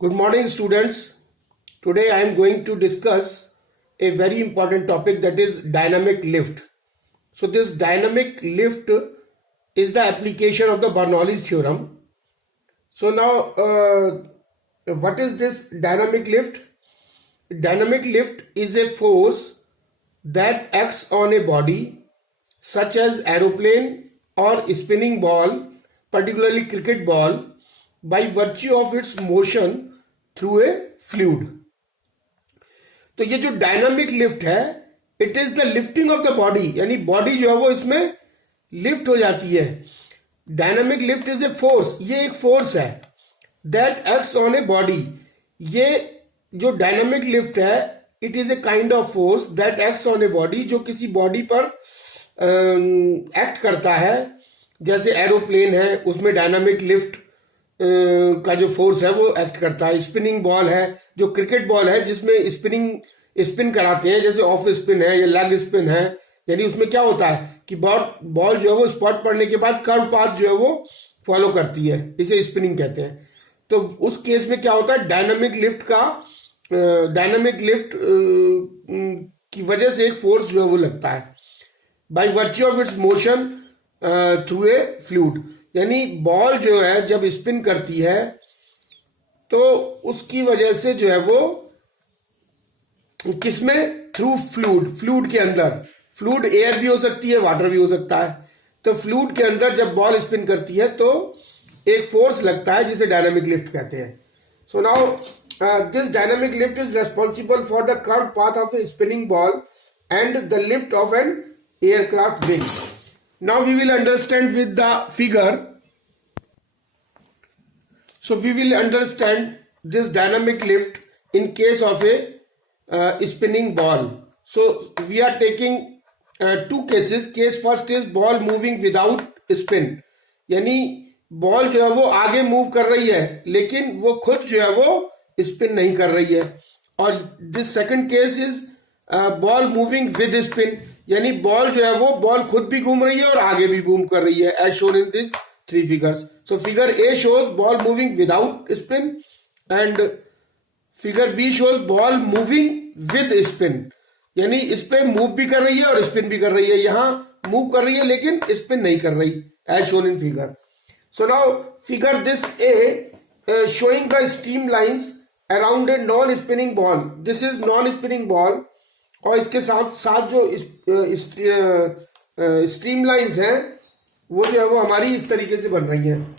Good morning, students. Today I am going to discuss a very important topic, that is dynamic lift. So this dynamic lift is the application of the Bernoulli's theorem. So now, what is this dynamic lift? Dynamic lift is a force that acts on a body such as aeroplane or spinning ball, particularly cricket ball, by virtue of its motion through a fluid. तो ये जो dynamic lift है, it is the lifting of the body, यानी body जो है वो इसमें lift हो जाती है. Dynamic lift is a force, ये एक फोर्स है that acts on a body. ये जो डायनामिक लिफ्ट है, it is a kind of force that acts on a body, जो किसी बॉडी पर एक्ट करता है. जैसे एरोप्लेन है, उसमें डायनामिक लिफ्ट का जो फोर्स है वो एक्ट करता है. स्पिनिंग बॉल है, जो क्रिकेट बॉल है जिसमें स्पिन कराते हैं, जैसे ऑफ स्पिन है या लेग स्पिन है, यानी उसमें क्या होता है कि बॉल जो है वो स्पॉट पड़ने के बाद कर्व पाथ जो है वो फॉलो करती है, इसे स्पिनिंग कहते हैं. तो उस केस में क्या होता है, डायनामिक लिफ्ट की वजह से एक फोर्स जो है वो लगता है by virtue of its motion through a fluid. यानी बॉल जो है जब स्पिन करती है तो उसकी वजह से जो है वो किसमें, थ्रू फ्लूइड के अंदर. फ्लूइड एयर भी हो सकती है, वाटर भी हो सकता है. तो फ्लूइड के अंदर जब बॉल स्पिन करती है तो एक फोर्स लगता है जिसे डायनामिक लिफ्ट कहते हैं. So now this dynamic lift is responsible for the curve path of A spinning ball and the lift off an aircraft wing. Now we will understand with the figure. So we will understand this dynamic lift in case of a spinning ball. So we are taking two cases. Case first is ball moving without spin. यानी ball जो है वो आगे move कर रही है लेकिन वो खुद जो है वो स्पिन नहीं कर रही है. और this second case is ball moving with spin, यानी बॉल जो है वो बॉल खुद भी घूम रही है और आगे भी मूव कर रही है, as shown in this three figures. So figure A shows ball moving without spin and figure B shows ball moving with spin, यानी इस पे मूव भी कर रही है और स्पिन भी कर रही है. यहां मूव कर रही है लेकिन स्पिन नहीं कर रही, as shown in figure. So now figure this A showing the stream lines around a non spinning ball. This is non spinning ball और इसके साथ साथ जो स्ट्रीम लाइंस हैं वो जो है वो हमारी इस तरीके से बन रही हैं.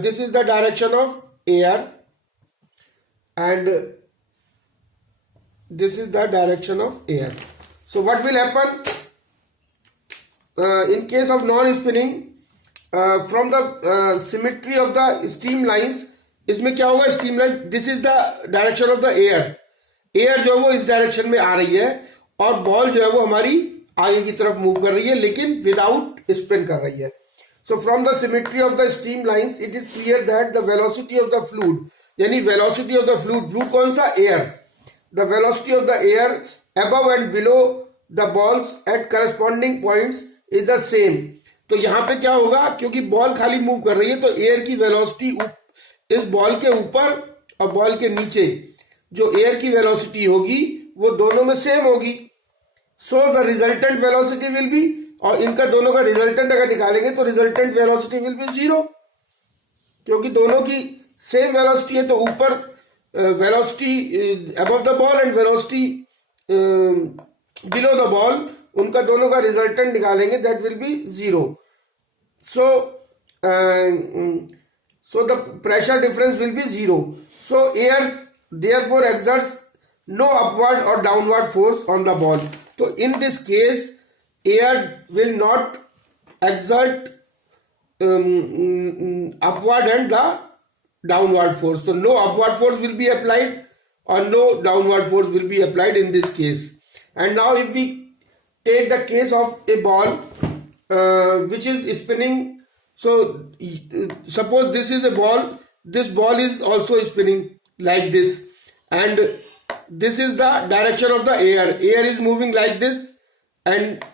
This is the direction of air and this is the direction of air. So what will happen in case of non spinning from the symmetry of the stream lines. इसमें क्या होगा, stream lines, this is the direction of the air. Air जो है वो इस direction में आ रही है और बॉल जो है वो हमारी आगे की तरफ मूव कर रही है लेकिन विदाउट स्पिन कर रही है. So from the symmetry of the stream lines it is clear that the velocity of the fluid, यानी वेलोसिटी ऑफ द फ्लूइड कौन सा, air. The velocity of the air above and below the balls at corresponding points is the same. तो यहां पे क्या होगा, क्योंकि ball खाली मूव कर रही है तो एयर की वेलोसिटी इस बॉल के ऊपर और बॉल के नीचे जो एयर की वेलोसिटी होगी वो दोनों में सेम होगी. So the resultant velocity will be, और इनका दोनों का रिजल्टेंट अगर निकालेंगे तो रिजल्टेंट वेलोसिटी विल बी 0, क्योंकि दोनों की सेम वेलोसिटी है. तो ऊपर velocity above the ball and velocity below the ball, उनका दोनों का रिजल्टेंट निकालेंगे, that will be 0. So the pressure difference will be 0. So air therefore exerts no upward or downward force on the ball. So in this case air will not exert upward and the downward force. So no upward force will be applied or no downward force will be applied in this case. And now if we take the case of a ball which is spinning. So suppose this is a ball, this ball is also spinning like this, and this is the direction of the air. Air is moving like this, and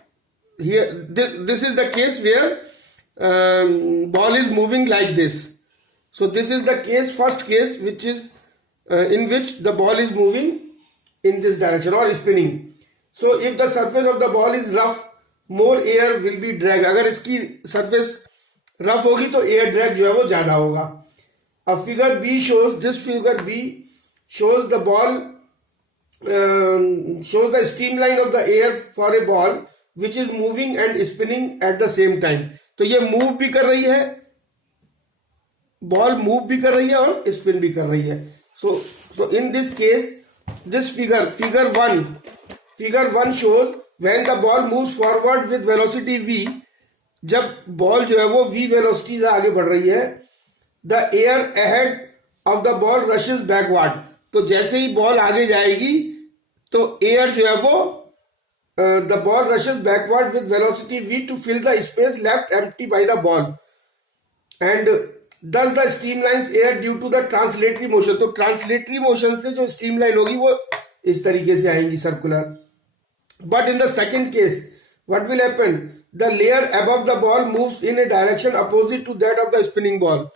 here this is the case where ball is moving like this. So this is the case, first case, which is in which the ball is moving in this direction or spinning. So if the surface of the ball is rough, more air will be drag. अगर इसकी surface rough होगी तो air drag जो है वो ज्यादा होगा. A figure B shows, this figure B shows the ball, shows the streamline of the air for a ball which is moving and spinning at the same time. तो ये move भी कर रही है, ball move भी कर रही है और spin भी कर रही है. So in this case, this figure one shows when the ball moves forward with velocity v, जब बॉल जो है वो v वेलोसिटी से आगे बढ़ रही है, the air ahead of the ball rushes backward. तो जैसे ही बॉल आगे जाएगी तो एयर जो है वो the ball rushes backward with velocity v to fill the space left empty by the ball, and thus the streamlines air due to the translatory motion. तो translatory motion से जो streamline होगी वो इस तरीके से आएंगी circular. But in the second case, what will happen? The layer above the ball moves in a direction opposite to that of the spinning ball.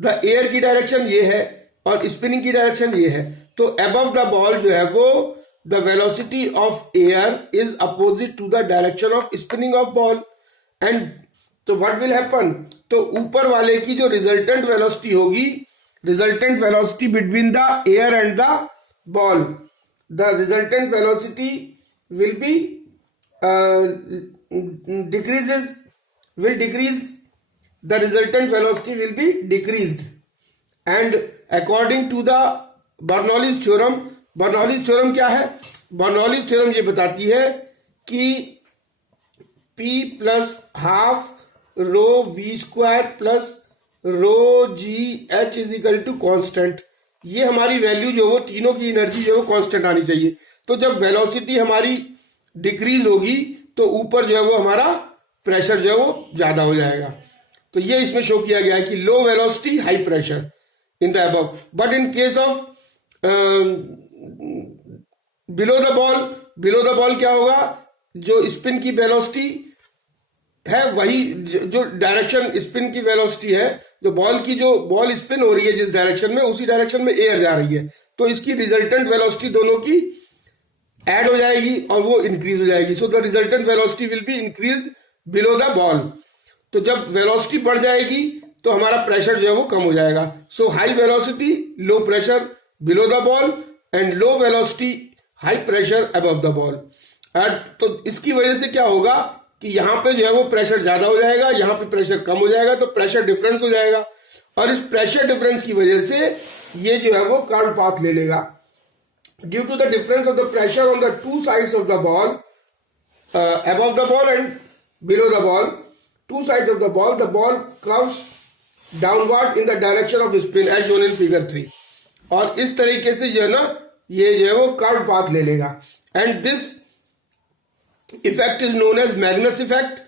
The air की डायरेक्शन ये है और स्पिनिंग की डायरेक्शन ये है. तो above the ball जो है वो the velocity of air is opposite to the direction of spinning of ball, and तो what will happen? तो ऊपर वाले की जो रिजल्टेंट वेलोसिटी होगी, resultant velocity between the air and the ball, the resultant velocity will be decrease, the resultant velocity will be decreased, and according to the Bernoulli's theorem. Bernoulli's theorem क्या है? Bernoulli's theorem ये बताती है कि P plus half rho v square plus rho g h is equal to constant. ये हमारी value जो वो तीनों की एनर्जी जो है वो कांस्टेंट आनी चाहिए. तो जब वेलोसिटी हमारी डिक्रीज होगी तो ऊपर जो है वो हमारा प्रेशर जो है वो ज्यादा हो जाएगा. तो ये इसमें शो किया गया है कि low velocity high pressure in the above. But in case of below the ball क्या होगा? जो स्पिन की वेलोसिटी है वही जो डायरेक्शन स्पिन की वेलोसिटी है, जो बॉल स्पिन हो रही है जिस डायरेक्शन में, उसी डायरेक्शन में एयर जा रही है. तो इसकी रिजल्टेंट वेलोसिटी दोनों की ऐड हो जाएगी और वो इंक्रीज हो जाएगी. So the resultant velocity will be increased below the ball. तो जब वेलोसिटी बढ़ जाएगी तो हमारा प्रेशर जो है वो कम हो जाएगा. So high velocity low pressure below the ball and low velocity high pressure above the ball. तो इसकी वजह से क्या होगा कि यहां पे जो है वो प्रेशर ज्यादा हो जाएगा, यहां पे प्रेशर कम हो जाएगा, तो प्रेशर डिफरेंस हो जाएगा. और इस प्रेशर डिफरेंस की वजह से ये जो है वो कर्व पाथ ले लेगा. Due to the difference of the pressure on the two sides of the ball, above the ball and below the ball, two sides of the ball curves downward in the direction of spin as shown in figure 3. और इस तरीके से जो है ना ये जो है वो कर्व पाथ ले लेगा. And this effect is known as Magnus effect.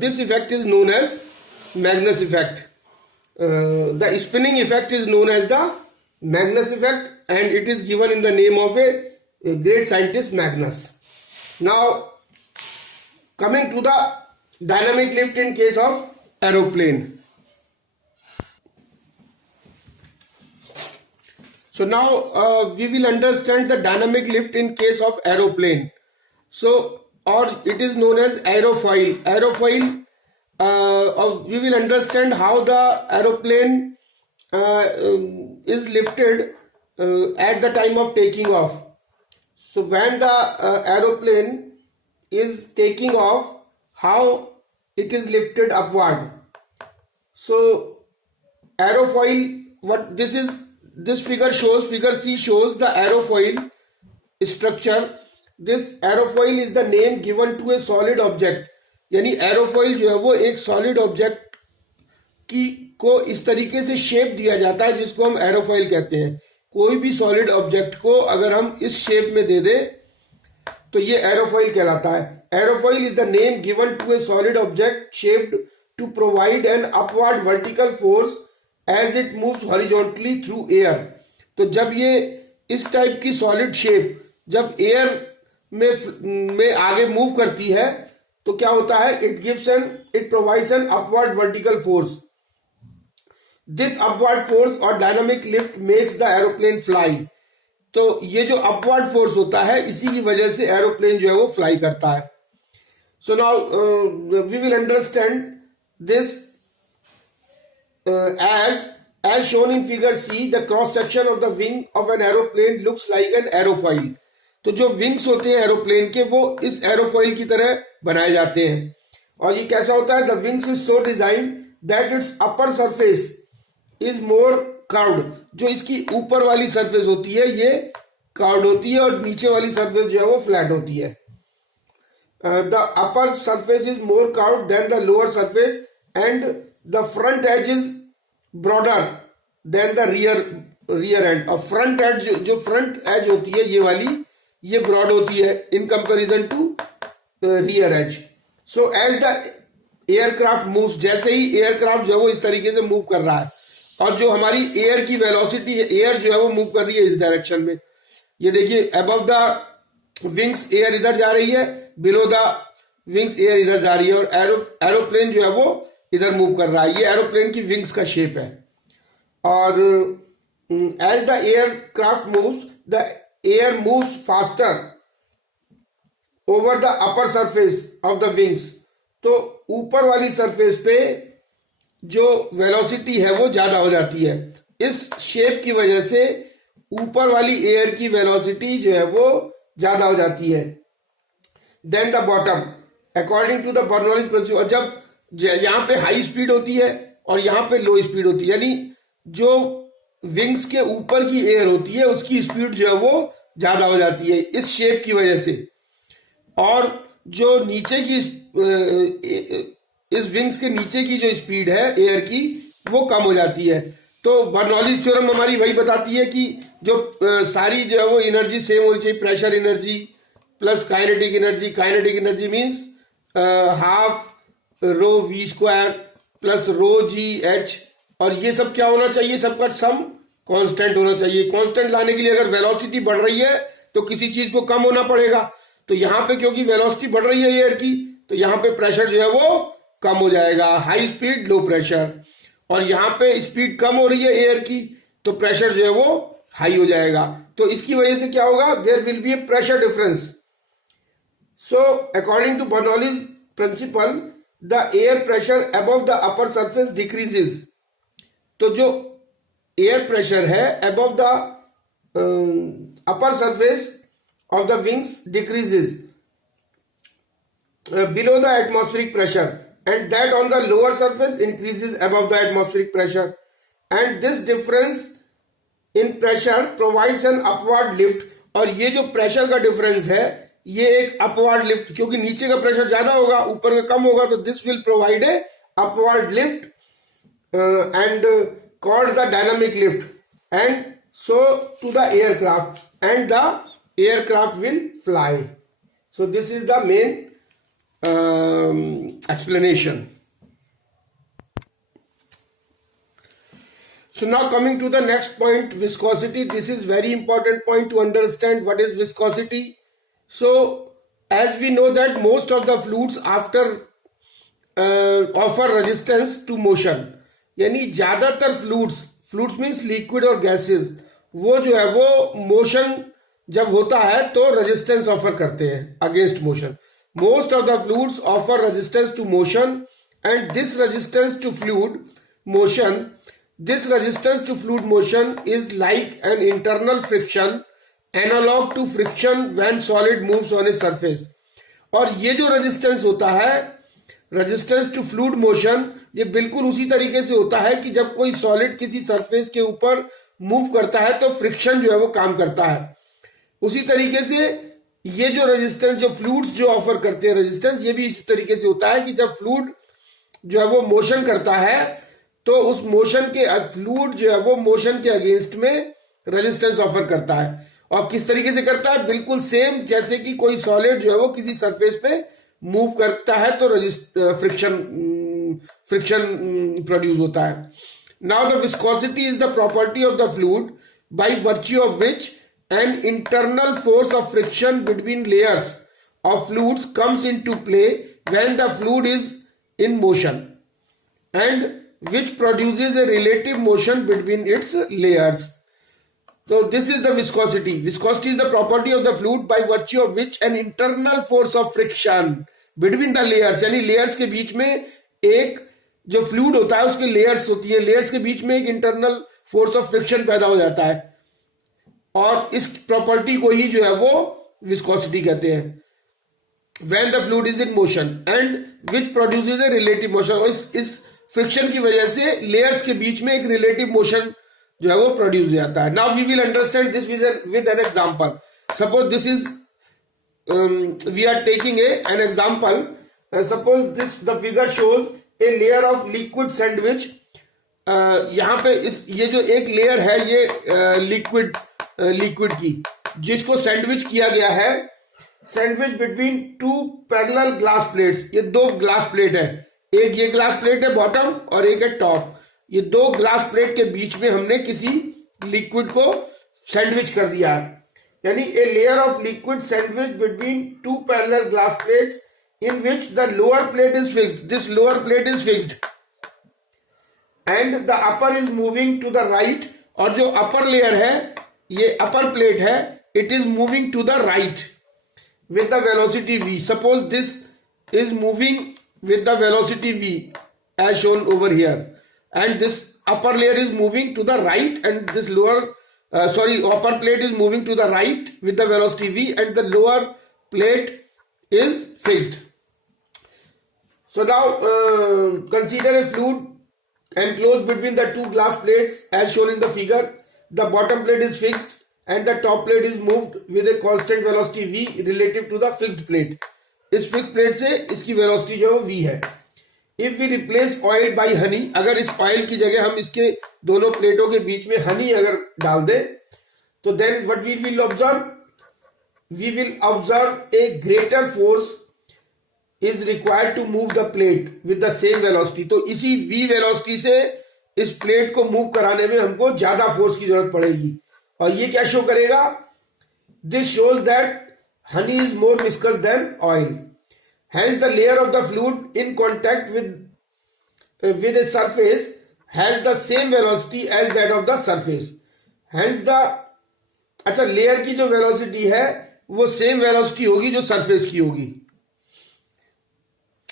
This effect is known as Magnus effect. The spinning effect is known as the Magnus effect, and it is given in the name of a great scientist, Magnus. Now, coming to the dynamic lift in case of aeroplane. So now we will understand the dynamic lift in case of aeroplane. So, or it is known as aerofoil. We will understand how the aeroplane is lifted at the time of taking off. So when the aeroplane is taking off, how it is lifted upward. So aerofoil, what this is, this figure shows, figure C shows the aerofoil structure. This aerofoil is the name given to a solid object. यानी aerofoil जो है वो एक solid object को इस तरीके से shape दिया जाता है जिसको हम एरोफॉइल कहते हैं. कोई भी सॉलिड ऑब्जेक्ट को अगर हम इस शेप में दे दें तो ये एरोफॉइल कहलाता है. Aerofoil is the name given to a solid object shaped to provide an upward vertical force as it moves horizontally through air. तो जब ये इस टाइप की सॉलिड शेप जब एयर में आगे मूव करती है तो क्या होता है? It provides an upward vertical force. This upward force और dynamic lift makes the aeroplane fly. तो ये जो अपवर्ड फोर्स होता है इसी की वजह से एरोप्लेन जो है वो फ्लाई करता है। So now we will understand this as shown in figure C, the cross section of the wing of an aeroplane looks like an aerofoil। तो जो विंग्स होते हैं एरोप्लेन के वो इस एरोफॉइल की तरह बनाए जाते हैं। और ये कैसा होता है? The wings is so design that it's upper surface is more curved. जो इसकी ऊपर वाली सरफेस होती है ये कर्व्ड होती है और नीचे वाली सरफेस जो है वो फ्लैट होती है। The upper surface is more curved than the lower surface and the front edge is broader than the rear end. और फ्रंट एज जो फ्रंट एज होती है ये वाली ये ब्रॉड होती है in comparison to rear edge. So as the aircraft moves, जैसे ही एयरक्राफ्ट जो है वो इस तरीके से मूव कर रहा है और जो हमारी एयर की वेलोसिटी है, एयर जो है वो मूव कर रही है इस डायरेक्शन में। ये देखिए अबव द विंग्स एयर इधर जा रही है, बिलो द विंग्स एयर इधर जा रही है और एरोप्लेन जो है वो इधर मूव कर रहा है। ये एरोप्लेन की विंग्स का शेप है। और as the aircraft moves the air moves faster over the upper surface of the wings. तो ऊपर वाली सरफेस पे जो वेलोसिटी है वो ज्यादा हो जाती है। इस शेप की वजह से ऊपर वाली एयर की वेलोसिटी जो है वो ज्यादा हो जाती है। Than the bottom according to the Bernoulli's principle. और जब यहां पे हाई स्पीड होती है और यहां पे लो स्पीड होती है, यानी जो विंग्स के ऊपर की एयर होती है उसकी स्पीड जो है वो ज्यादा हो जाती है इस शेप की वजह से। और जो नीचे की इस विंग्स के नीचे की जो स्पीड है एयर की वो कम हो जाती है। तो बर्नौलीज थ्योरम हमारी वही बताती है कि जो सारी जो है वो एनर्जी सेम होनी चाहिए। Pressure energy plus kinetic energy. Kinetic energy means half rho v square plus rho g h. और ये सब क्या होना चाहिए? सबका सम कांस्टेंट होना चाहिए। कांस्टेंट लाने के लिए अगर वेलोसिटी बढ़ रही है तो किसी चीज को कम होना पड़ेगा। तो यहां पे क्योंकि वेलोसिटी बढ़ रही है एयर की तो यहां पे प्रेशर जो है वो कम हो जाएगा। High speed low pressure. और यहां पे स्पीड कम हो रही है एयर की तो प्रेशर जो है वो हाई हो जाएगा। तो इसकी वजह से क्या होगा? There will be a pressure difference. So according to Bernoulli's principle the air pressure above the upper surface decreases. तो जो एयर प्रेशर है above the upper surface of the wings decreases below the atmospheric pressure and that on the lower surface increases above the atmospheric pressure, and this difference in pressure provides an upward lift। और ये जो pressure का difference है ये एक upward lift, क्योंकि नीचे का प्रेशर ज्यादा होगा ऊपर का कम होगा तो this will provide a upward lift and called the dynamic lift, and so to the aircraft and the aircraft will fly. So this is the main explanation. So now coming to the next point, viscosity. This is very important point to understand what is viscosity. So as we know that most of the fluids after offer resistance to motion, यानी ज्यादातर fluids means liquid और gases, वो जो है वो motion जब होता है तो रेजिस्टेंस ऑफर करते हैं against motion. Most of the fluids offer resistance to motion and this resistance to fluid motion is like an internal friction analog to friction when solid moves on a surface. और ये जो resistance होता है, resistance to fluid motion, ये बिल्कुल उसी तरीके से होता है कि जब कोई सॉलिड किसी सरफेस के ऊपर मूव करता है तो फ्रिक्शन जो है वो काम करता है। उसी तरीके से ये जो रेजिस्टेंस, जो फ्लूइड्स जो ऑफर करते हैं रेजिस्टेंस, ये भी इसी तरीके से होता है कि जब फ्लूइड जो है वो मोशन करता है तो उस मोशन के फ्लूइड जो है वो मोशन के अगेंस्ट में रेजिस्टेंस ऑफर करता है। और किस तरीके से करता है? बिल्कुल सेम जैसे कि कोई सॉलिड जो है वो किसी सरफेस पे मूव करता है तो फ्रिक्शन प्रोड्यूस होता है। Now the viscosity is the property of the fluid by virtue of which an internal force of friction between layers of fluids comes into play when the fluid is in motion, and which produces a relative motion between its layers. So this is the viscosity. Viscosity is the property of the fluid by virtue of which an internal force of friction between the layers, यानी layers के बीच में एक जो fluid होता है उसके layers होती है, लेयर्स के बीच में एक इंटरनल फोर्स ऑफ फ्रिक्शन पैदा हो जाता है और इस प्रॉपर्टी को ही जो है वो विस्कोसिटी कहते हैं. When the fluid is in motion and which produces a relative motion, और इस फ्रिक्शन की वजह से लेयर्स के बीच में एक रिलेटिव मोशन जो है वो प्रोड्यूस हो जाता है. Now we will understand this with an example. Suppose this is we are taking an example. Suppose this the figure shows a layer of liquid sandwich. यहाँ पे ये जो एक लेयर है ये लिक्विड की जिसको सैंडविच किया गया है. Sandwich between two parallel glass plates. ये दो ग्लास प्लेट है, एक ये ग्लास प्लेट है बॉटम और एक है टॉप. ये दो ग्लास प्लेट के बीच में हमने किसी लिक्विड को सैंडविच कर दिया है, यानी ए layer of liquid sandwich between two parallel glass plates in which the lower plate is fixed. This lower plate is fixed and the upper is moving to the right. और जो upper layer है, ये upper plate है, it is moving to the right with the velocity v. Suppose this is moving with the velocity v as shown over here, and this upper layer is moving to the right, and this upper plate is moving to the right with the velocity v, and the lower plate is fixed. So now consider a fluid enclosed between the two glass plates as shown in the figure. The bottom plate is fixed and the top plate is moved with a constant velocity v relative to the fixed plate. इस fixed plate से इसकी velocity जो v है. If we replace oil by honey, अगर इस oil की जगह हम इसके दोनों प्लेटों के बीच में honey अगर डाल दें, तो then what we will observe? We will observe a greater force is required to move the plate with the same velocity. तो इसी v velocity से इस प्लेट को मूव कराने में हमको ज्यादा फोर्स की जरूरत पड़ेगी. और ये क्या शो करेगा? This shows that honey is more viscous than oil. Hence the layer of the fluid in contact with a surface has the same velocity as that of the surface. Hence the अच्छा layer की जो velocity है वो same velocity होगी जो surface की होगी.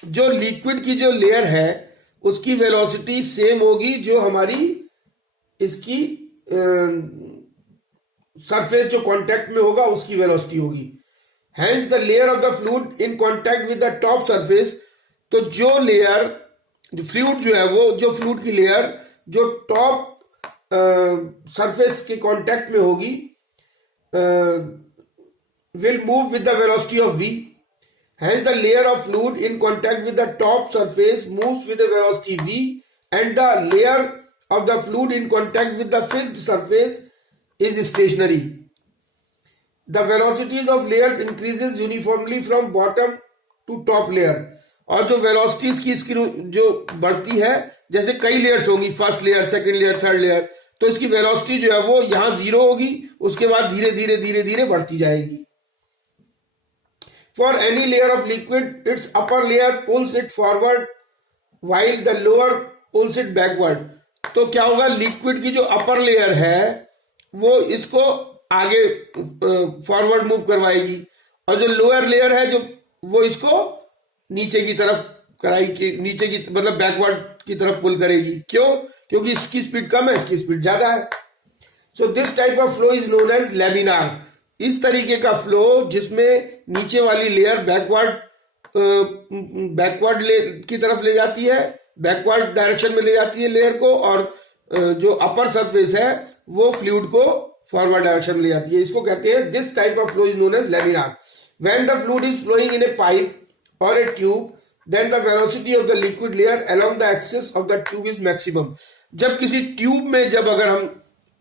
जो लिक्विड की जो लेयर है उसकी वेलोसिटी सेम होगी जो हमारी इसकी सरफेस जो कांटेक्ट में होगा उसकी वेलोसिटी होगी. Hence the layer of the fluid in contact with the top surface. तो जो लेयर फ्लूइड जो है वो जो फ्लूइड की लेयर जो टॉप सरफेस के कांटेक्ट में होगी will move with the velocity of v. Hence the layer of fluid in contact with the top surface moves with the velocity v, and the layer of the fluid in contact with the fixed surface is stationary. The velocities of layers increases uniformly from bottom to top layer. और जो velocities की इसकी जो बढ़ती है, जैसे कई layers होंगी, first layer, second layer, third layer, तो इसकी वेलोसिटी जो है वो यहां 0 होगी, उसके बाद धीरे धीरे धीरे धीरे बढ़ती जाएगी. For any layer of liquid, its upper layer pulls it forward while the lower pulls it backward. तो क्या होगा? लिक्विड की जो अपर लेयर है वो इसको आगे फॉरवर्ड मूव करवाएगी और जो लोअर लेयर है जो वो इसको नीचे की तरफ नीचे की मतलब बैकवर्ड की तरफ पुल करेगी. क्यों? क्योंकि इसकी स्पीड कम है, इसकी स्पीड ज्यादा है. So this type of flow is known as laminar. इस तरीके का फ्लो जिसमें नीचे वाली लेयर बैकवर्ड की तरफ ले जाती है, बैकवर्ड डायरेक्शन में ले जाती है लेयर को, और जो अपर सरफेस है वो फ्लूइड को फॉरवर्ड डायरेक्शन में ले जाती है. इसको कहते हैं, this type of flow is known as laminar. When the fluid is flowing in a pipe और a tube, then the velocity of the liquid layer along the axis of the tube is maximum. जब किसी tube में जब अगर हम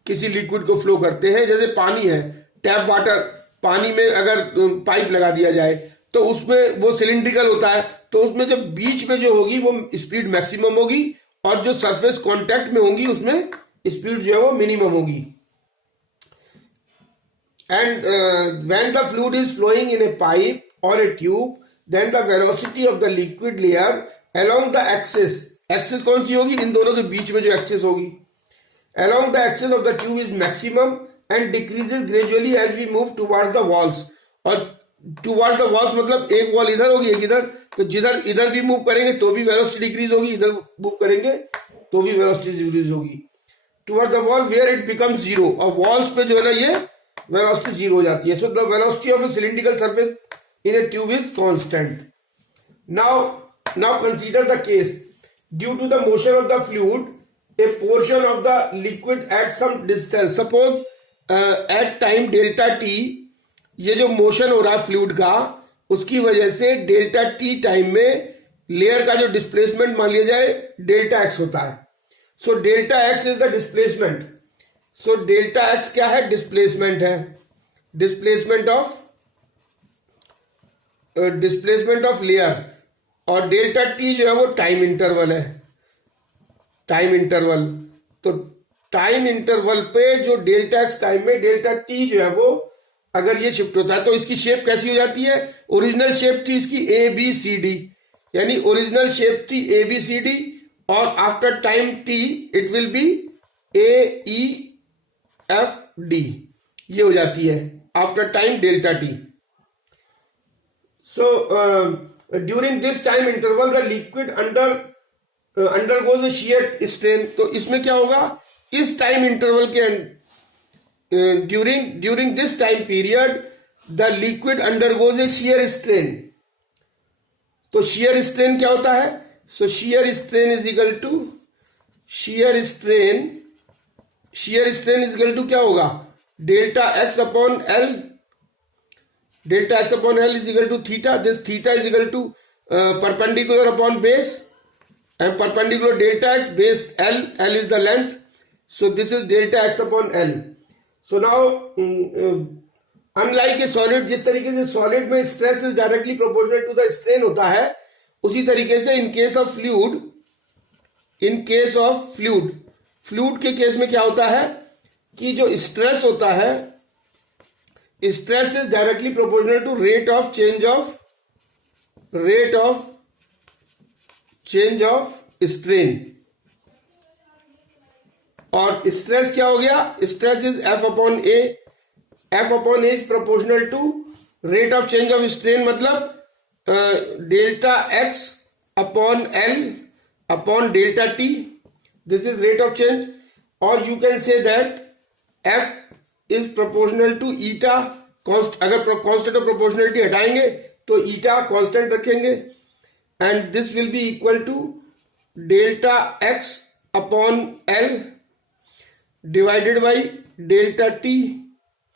किसी liquid को flow करते हैं, जैसे पानी है, टैप वाटर, पानी में अगर पाइप लगा दिया जाए तो उसमें वो सिलिंड्रिकल होता है, तो उसमें जब बीच में जो होगी वो स्पीड मैक्सिमम होगी और जो सरफेस कांटेक्ट में होगी उसमें स्पीड जो है वो मिनिमम होगी. And when the fluid is flowing in a pipe और a tube, then the velocity of the liquid layer along the axis axis कौन सी होगी, इन दोनों के बीच में जो एक्सिस होगी. Along the axis of the tube is maximum and decreases gradually as we move towards the walls. और towards the walls मतलब एक वॉल इधर होगी एक इधर, तो जिधर इधर भी मूव करेंगे तो भी वेलोसिटी डिक्रीज होगी, इधर मूव करेंगे तो भी वेलोसिटी डिक्रीज होगी. Towards the wall where it becomes zero, और वॉल्स पे जो है ना ये वेलोसिटी जीरो हो जाती है. So the velocity of a cylindrical surface in a tube is constant. Now consider the case due to the motion of the fluid, a portion of the liquid at some distance. Suppose at time delta t, ये जो motion हो रहा है fluid का, उसकी वजह से delta T time में लेयर का जो डिस्प्लेसमेंट मान लिया जाए डेल्टा एक्स होता है. So delta x is the displacement. So delta x क्या है, डिस्प्लेसमेंट है, डिस्प्लेसमेंट ऑफ लेयर. और डेल्टा टी जो है वो टाइम इंटरवल है, टाइम इंटरवल. तो टाइम इंटरवल पे जो डेल्टा एक्स टाइम में डेल्टा टी जो है वो अगर ये शिफ्ट होता है तो इसकी शेप कैसी हो जाती है. ओरिजिनल शेप थी इसकी ए बी सी डी, यानी ओरिजिनल शेप थी ए बी सी डी, और after time T it will be A E F D, ये हो जाती है after time delta T. So during this time interval the liquid undergoes A shear strain. तो इसमें क्या होगा, इस टाइम इंटरवल के during this time period the liquid undergoes A shear strain. तो शियर स्ट्रेन क्या होता है, सो shear strain is equal to shear strain is equal to क्या होगा, delta x upon l. Delta x upon l is equal to theta. This theta is equal to perpendicular upon base, and perpendicular delta x, base L is the length, so this is delta x upon L. So now unlike a solid, जिस तरीके से solid में stress is directly proportional to the strain होता है, उसी तरीके से in case of fluid के केस में क्या होता है कि जो stress होता है, stress is directly proportional to rate of change of strain. और स्ट्रेस क्या हो गया, stress is F upon A. F upon A is proportional to rate of change of strain, मतलब delta x upon L upon delta T. This is rate of change. और you can say that F is proportional to eta. अगर constant of proportionality हटाएंगे तो eta constant रखेंगे, and this will be equal to delta x upon L divided by delta t